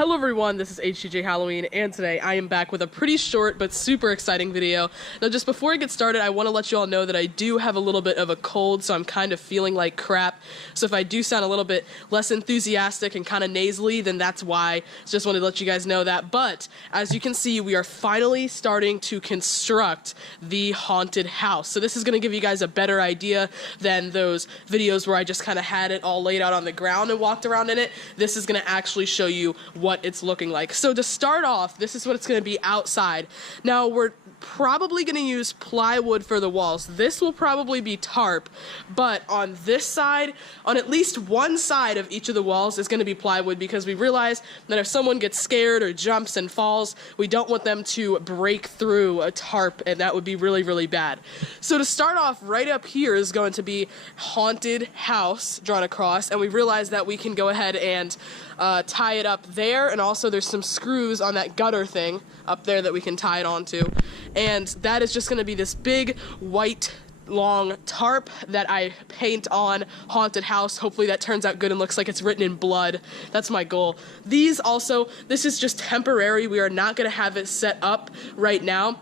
Hello everyone, this is HTJ Halloween, and today I am back with a pretty short but super exciting video. Now just before I get started, I want to let you all know that I do have a little bit of a cold, so I'm kind of feeling like crap. So if I do sound a little bit less enthusiastic and kind of nasally, then that's why. Just wanted to let you guys know that. But as you can see, we are finally starting to construct the haunted house. So this is going to give you guys a better idea than those videos where I just kind of had it all laid out on the ground and walked around in it. This is going to actually show you what it's looking like. So to start off, this is what it's going to be outside. Now we're probably going to use plywood for the walls. This will probably be tarp, but on this side, on at least one side of each of the walls is going to be plywood, because we realize that if someone gets scared or jumps and falls, we don't want them to break through a tarp, and that would be really, really bad. So to start off, right up here is going to be haunted house drawn across, and we realize that we can go ahead and tie it up there, and also there's some screws on that gutter thing up there that we can tie it onto, and that is just going to be this big white long tarp that I paint on haunted house. Hopefully that turns out good and looks like it's written in blood. That's my goal. These also, this is just temporary. We are not going to have it set up right now.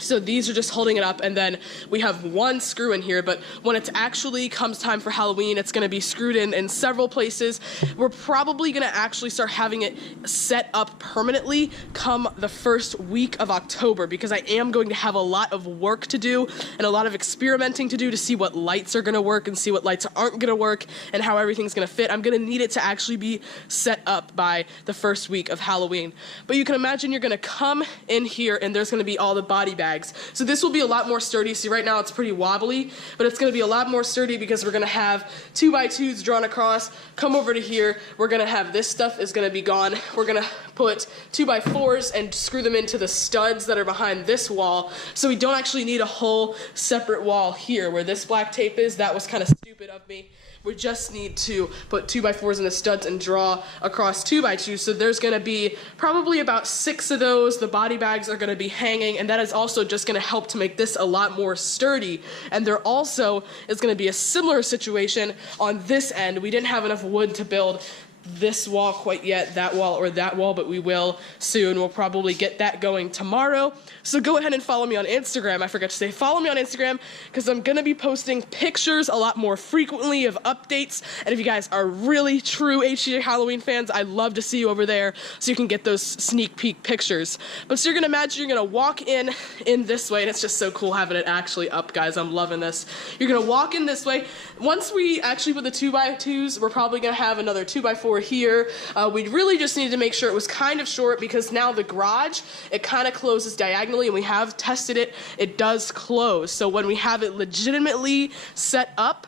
So these are just holding it up, and then we have one screw in here, but when it actually comes time for Halloween, it's going to be screwed in several places. We're probably going to actually start having it set up permanently come the first week of October, because I am going to have a lot of work to do and a lot of experimenting to do to see what lights are going to work and see what lights aren't going to work and how everything's going to fit. I'm going to need it to actually be set up by the first week of Halloween. But you can imagine you're going to come in here and there's going to be all the body bags. So this will be a lot more sturdy. See, right now it's pretty wobbly, but it's going to be a lot more sturdy because we're going to have 2x2s drawn across. Come over to here. We're going to have this stuff is going to be gone. We're going to put 2x4s and screw them into the studs that are behind this wall. So we don't actually need a whole separate wall here where this black tape is. That was kind of stupid of me. We just need to put 2x4s in the studs and draw across 2x2s. So there's going to be probably about 6 of those. The body bags are going to be hanging, and that is also just going to help to make this a lot more sturdy. And there also is going to be a similar situation on this end. We didn't have enough wood to build this wall quite yet, that wall or that wall, but we will soon. We'll probably get that going tomorrow. So go ahead and follow me on Instagram. I forgot to say, follow me on Instagram, because I'm going to be posting pictures a lot more frequently of updates. And if you guys are really true HTJ Halloween fans, I'd love to see you over there so you can get those sneak peek pictures. But so you're going to imagine you're going to walk in this way, and it's just so cool having it actually up, guys. I'm loving this. You're going to walk in this way. Once we actually put the 2x2s, we're probably going to have another 2x4 here. We really just needed to make sure it was kind of short, because now the garage, it kind of closes diagonally, and we have tested it. It does close. So when we have it legitimately set up,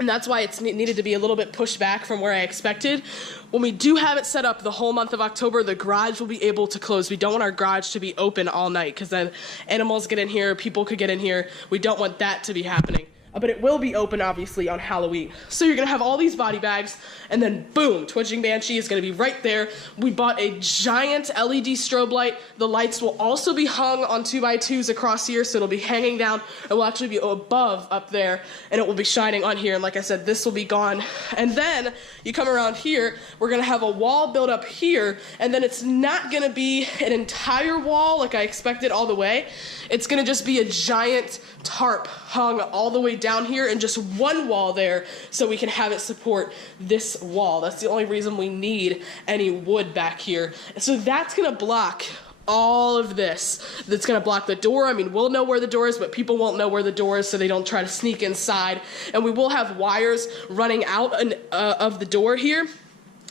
and that's why it's needed to be a little bit pushed back from where I expected. When we do have it set up the whole month of October, the garage will be able to close. We don't want our garage to be open all night, because then animals get in here, people could get in here. We don't want that to be happening. But it will be open, obviously, on Halloween. So you're going to have all these body bags, and then boom, Twitching Banshee is going to be right there. We bought a giant LED strobe light. The lights will also be hung on 2x2s across here, so it'll be hanging down. It will actually be above up there, and it will be shining on here. And like I said, this will be gone. And then you come around here, we're going to have a wall built up here, and then it's not going to be an entire wall like I expected all the way. It's going to just be a giant tarp hung all the way down here and just one wall there, so we can have it support this wall. That's the only reason we need any wood back here. So that's going to block all of this. That's going to block the door. I mean, we'll know where the door is, but people won't know where the door is, so they don't try to sneak inside. And we will have wires running out of the door here.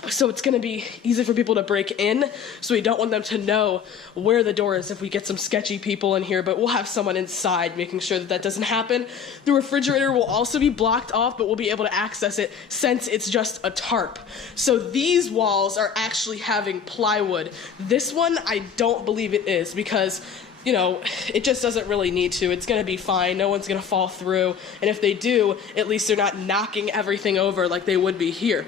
So it's going to be easy for people to break in, so we don't want them to know where the door is if we get some sketchy people in here, but we'll have someone inside making sure that that doesn't happen. The refrigerator will also be blocked off, but we'll be able to access it since it's just a tarp. So these walls are actually having plywood. This one, I don't believe it is, because you know, it just doesn't really need to. It's going to be fine. No one's going to fall through. And if they do, at least they're not knocking everything over like they would be here.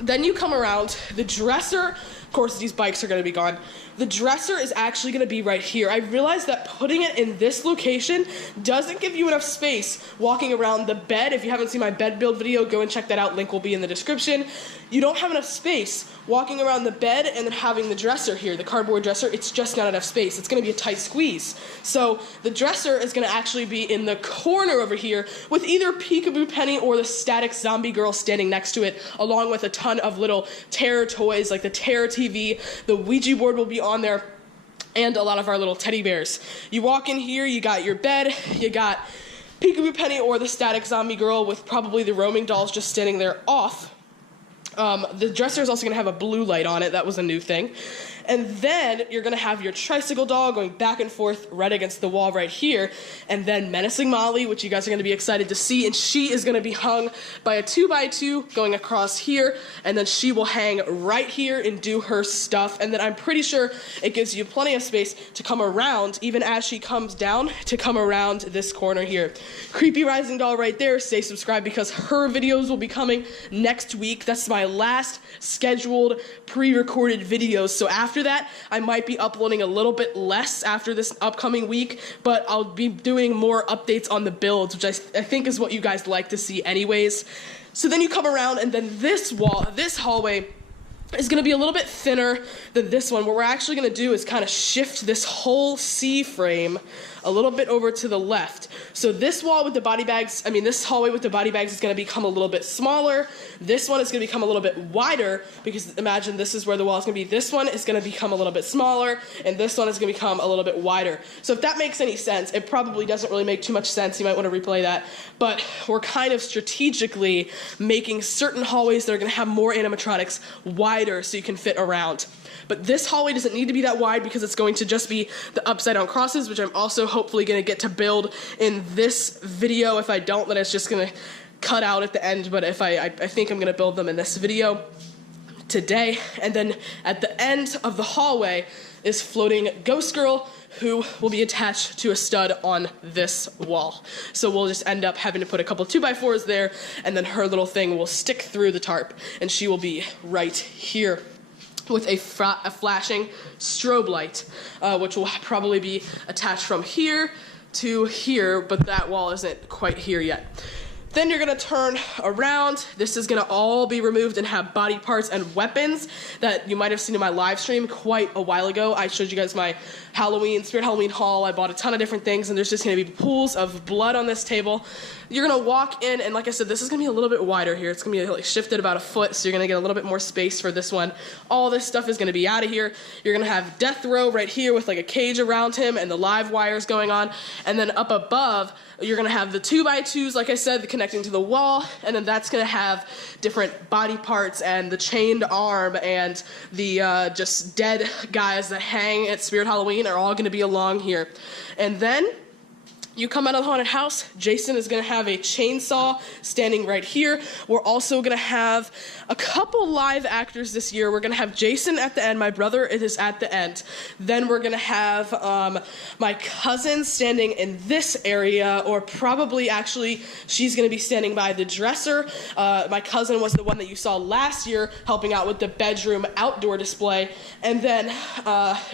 Then you come around, the dresser Of course, these bikes are going to be gone. The dresser is actually going to be right here. I realized that putting it in this location doesn't give you enough space walking around the bed. If you haven't seen my bed build video, go and check that out. Link will be in the description. You don't have enough space walking around the bed and then having the dresser here, the cardboard dresser. It's just not enough space. It's going to be a tight squeeze. So the dresser is going to actually be in the corner over here with either Peekaboo Penny or the static zombie girl standing next to it, along with a ton of little terror toys like the Terror TV. The Ouija board will be on there, and a lot of our little teddy bears. You walk in here, you got your bed, you got Peekaboo Penny or the static zombie girl with probably the roaming dolls just standing there off. The dresser is also going to have a blue light on it. That was a new thing. And then you're going to have your tricycle doll going back and forth right against the wall right here. And then Menacing Molly, which you guys are going to be excited to see. And she is going to be hung by a 2x2 going across here. And then she will hang right here and do her stuff. And then I'm pretty sure it gives you plenty of space to come around, even as she comes down, to come around this corner here. Creepy Rising Doll right there. Stay subscribed because her videos will be coming next week. That's my last scheduled pre-recorded videos. So after that, I might be uploading a little bit less after this upcoming week, but I'll be doing more updates on the builds, which I think is what you guys like to see anyways. So then you come around, and then this wall, this hallway, is going to be a little bit thinner than this one. What we're actually going to do is kind of shift this whole C-frame a little bit over to the left. So this wall with the body bags, this hallway with the body bags is going to become a little bit smaller. This one is going to become a little bit wider because imagine this is where the wall is going to be. This one is going to become a little bit smaller, and this one is going to become a little bit wider. So if that makes any sense, it probably doesn't really make too much sense. You might want to replay that. But we're kind of strategically making certain hallways that are going to have more animatronics wider so you can fit around. But this hallway doesn't need to be that wide because it's going to just be the upside down crosses, which I'm also hopefully going to get to build in this video. If I don't, then it's just going to cut out at the end. But if I think I'm going to build them in this video today. And then at the end of the hallway is floating Ghost Girl, who will be attached to a stud on this wall. So we'll just end up having to put a couple 2x4s there, and then her little thing will stick through the tarp, and she will be right here with a flashing strobe light, which will probably be attached from here to here, but that wall isn't quite here yet. Then you're going to turn around. This is going to all be removed and have body parts and weapons that you might have seen in my live stream quite a while ago. I showed you guys my Spirit Halloween haul. I bought a ton of different things, and there's just going to be pools of blood on this table. You're going to walk in, and like I said, this is going to be a little bit wider here. It's going to be like shifted about a foot, so you're going to get a little bit more space for this one. All this stuff is going to be out of here. You're going to have Death Row right here with like a cage around him and the live wires going on. And then up above, you're going to have the 2x2s, like I said, connecting to the wall, and then that's going to have different body parts and the chained arm and the just dead guys that hang at Spirit Halloween are all going to be along here. And then you come out of the haunted house, Jason is going to have a chainsaw standing right here. We're also going to have a couple live actors this year. We're going to have Jason at the end. My brother is at the end. Then we're going to have my cousin standing in this area, or probably actually she's going to be standing by the dresser. My cousin was the one that you saw last year helping out with the bedroom outdoor display. And then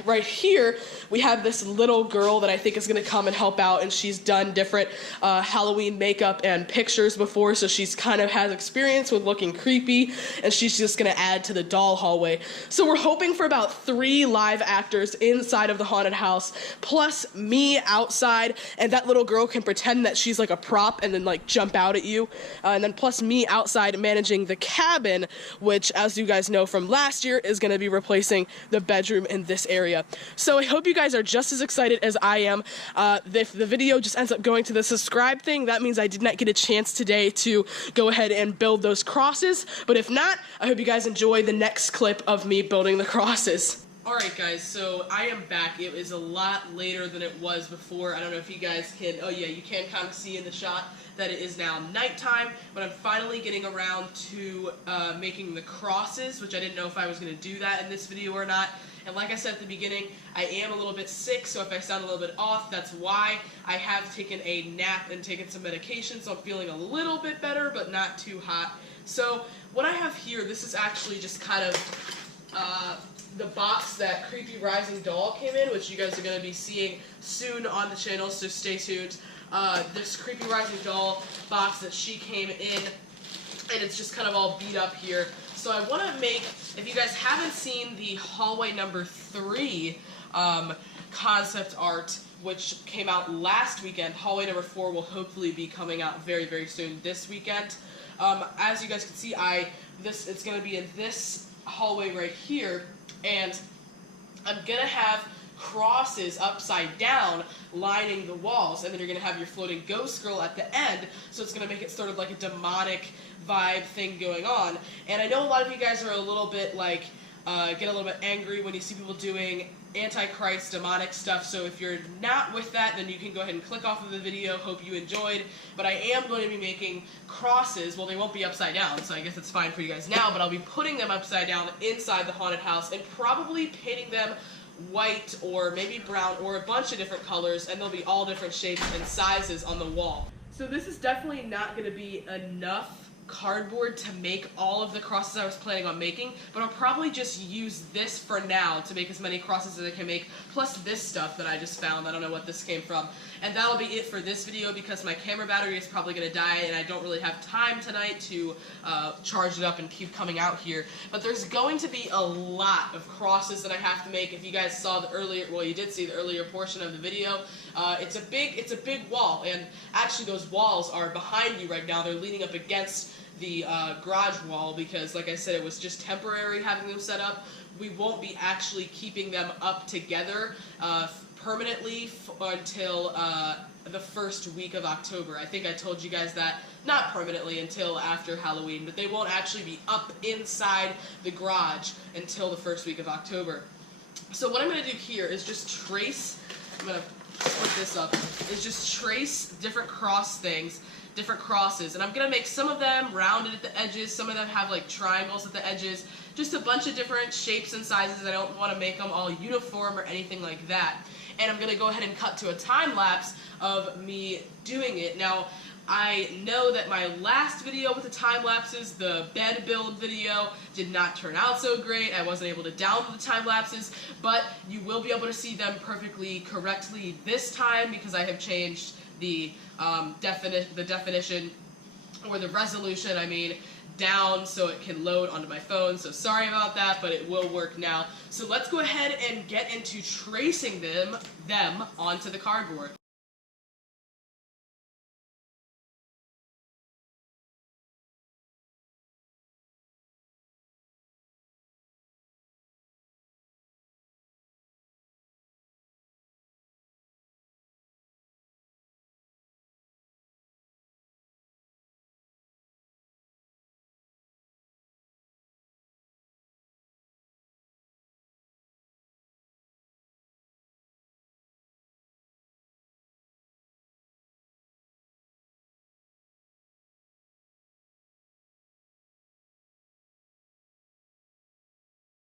right here, we have this little girl that I think is going to come and help out, and she's done different Halloween makeup and pictures before, so she's kind of has experience with looking creepy, and she's just going to add to the doll hallway. So we're hoping for about 3 live actors inside of the haunted house, plus me outside, and that little girl can pretend that she's like a prop and then like jump out at you, and then plus me outside managing the cabin, which, as you guys know from last year, is going to be replacing the bedroom in this area. So I hope you guys are just as excited as I am. If the video just ends up going to the subscribe thing, that means I did not get a chance today to go ahead and build those crosses. But if not, I hope you guys enjoy the next clip of me building the crosses. Alright guys, so I am back. It is a lot later than it was before. I don't know if you guys can, oh yeah, you can kind of see in the shot that it is now nighttime, but I'm finally getting around to making the crosses, which I didn't know if I was going to do that in this video or not. And like I said at the beginning, I am a little bit sick, so if I sound a little bit off, that's why. I have taken a nap and taken some medication, so I'm feeling a little bit better, but not too hot. So what I have here, this is actually just kind of the box that Creepy Rising Doll came in, which you guys are going to be seeing soon on the channel, so stay tuned. This Creepy Rising Doll box that she came in, and it's just kind of all beat up here. So I want to make, if you guys haven't seen the hallway number 3 concept art, which came out last weekend, hallway number 4 will hopefully be coming out very, very soon this weekend. As you guys can see, it's going to be in this hallway right here, and I'm going to have crosses upside down lining the walls, and then you're going to have your floating ghost girl at the end, so it's going to make it sort of like a demonic vibe thing going on. And I know a lot of you guys are a little bit like, get a little bit angry when you see people doing Antichrist demonic stuff, so if you're not with that, then you can go ahead and click off of the video. Hope you enjoyed. But I am going to be making crosses. Well, they won't be upside down, so I guess it's fine for you guys now, but I'll be putting them upside down inside the haunted house and probably painting them white or maybe brown or a bunch of different colors, and they'll be all different shapes and sizes on the wall. So this is definitely not going to be enough cardboard to make all of the crosses I was planning on making, but I'll probably just use this for now to make as many crosses as I can make, plus this stuff that I just found. I don't know what this came from. And that'll be it for this video because my camera battery is probably going to die and I don't really have time tonight to charge it up and keep coming out here. But there's going to be a lot of crosses that I have to make. If you guys saw the earlier, well, you did see the earlier portion of the video, it's a big wall, and actually those walls are behind you right now. They're leaning up against the garage wall because, like I said, it was just temporary having them set up. We won't be actually keeping them up together permanently until the first week of October. I think I told you guys that. Not permanently until after Halloween, but they won't actually be up inside the garage until the first week of October. So what I'm going to do here is just trace, I'm going to split this up, is just trace different cross things, different crosses, and I'm going to make some of them rounded at the edges, some of them have like triangles at the edges, just a bunch of different shapes and sizes. I don't want to make them all uniform or anything like that. And I'm going to go ahead and cut to a time lapse of me doing it. Now, I know that my last video with the time lapses, the bed build video, did not turn out so great. I wasn't able to download the time lapses, but you will be able to see them perfectly correctly this time because I have changed the definition, or the resolution, I mean, down so it can load onto my phone. So sorry about that, but it will work now. So let's go ahead and get into tracing them onto the cardboard.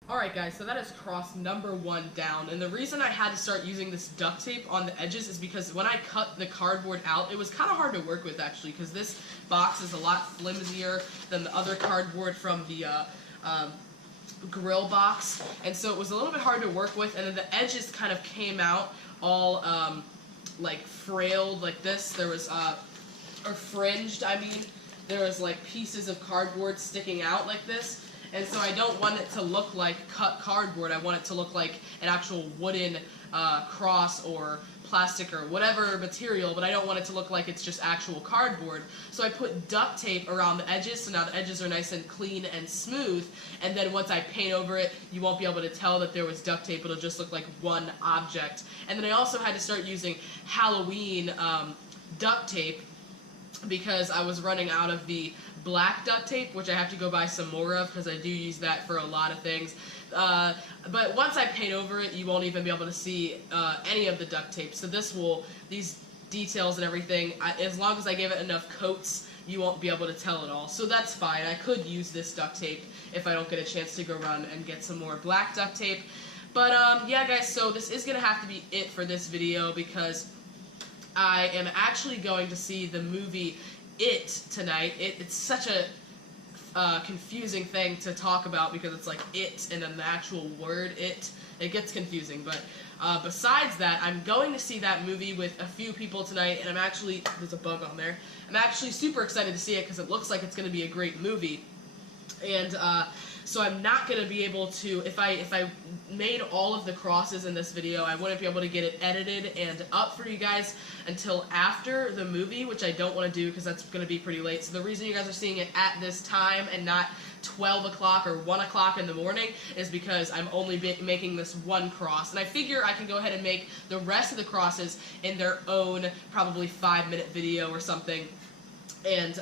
Alright guys, so that is cross number 1 down, and the reason I had to start using this duct tape on the edges is because when I cut the cardboard out, it was kind of hard to work with actually, because this box is a lot flimsier than the other cardboard from the grill box, and so it was a little bit hard to work with, and then the edges kind of came out all like frailed like this. There was, or fringed, I mean, there was like pieces of cardboard sticking out like this. And so I don't want it to look like cut cardboard. I want it to look like an actual wooden cross or plastic or whatever material, but I don't want it to look like it's just actual cardboard. So I put duct tape around the edges, so now the edges are nice and clean and smooth, and then once I paint over it, you won't be able to tell that there was duct tape. It'll just look like one object. And then I also had to start using Halloween duct tape because I was running out of the black duct tape, which I have to go buy some more of because I do use that for a lot of things. But once I paint over it, you won't even be able to see any of the duct tape. So these details and everything, as long as I give it enough coats, you won't be able to tell it all. So that's fine. I could use this duct tape if I don't get a chance to go run and get some more black duct tape. But yeah guys, so this is going to have to be it for this video because I am actually going to see the movie It tonight. It's such a confusing thing to talk about because it's like it and then the actual word it. It gets confusing, but besides that, I'm going to see that movie with a few people tonight, and there's a bug on there. I'm actually super excited to see it because it looks like it's going to be a great movie. And so I'm not going to be able to, if I made all of the crosses in this video, I wouldn't be able to get it edited and up for you guys until after the movie, which I don't want to do because that's going to be pretty late. So the reason you guys are seeing it at this time and not 12 o'clock or 1 o'clock in the morning is because I'm only making this one cross. And I figure I can go ahead and make the rest of the crosses in their own probably 5-minute video or something. And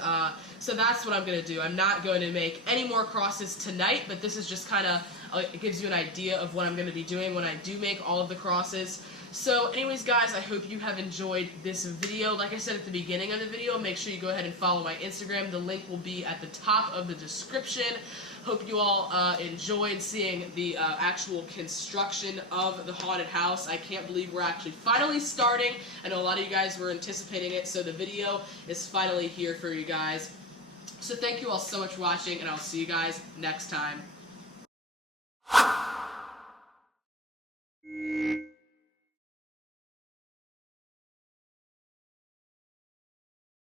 so that's what I'm going to do. I'm not going to make any more crosses tonight, but this is just kind of, it gives you an idea of what I'm going to be doing when I do make all of the crosses. So anyways, guys, I hope you have enjoyed this video. Like I said at the beginning of the video, make sure you go ahead and follow my Instagram. The link will be at the top of the description. Hope you all enjoyed seeing the actual construction of the haunted house. I can't believe we're actually finally starting. I know a lot of you guys were anticipating it, so the video is finally here for you guys. So thank you all so much for watching, and I'll see you guys next time.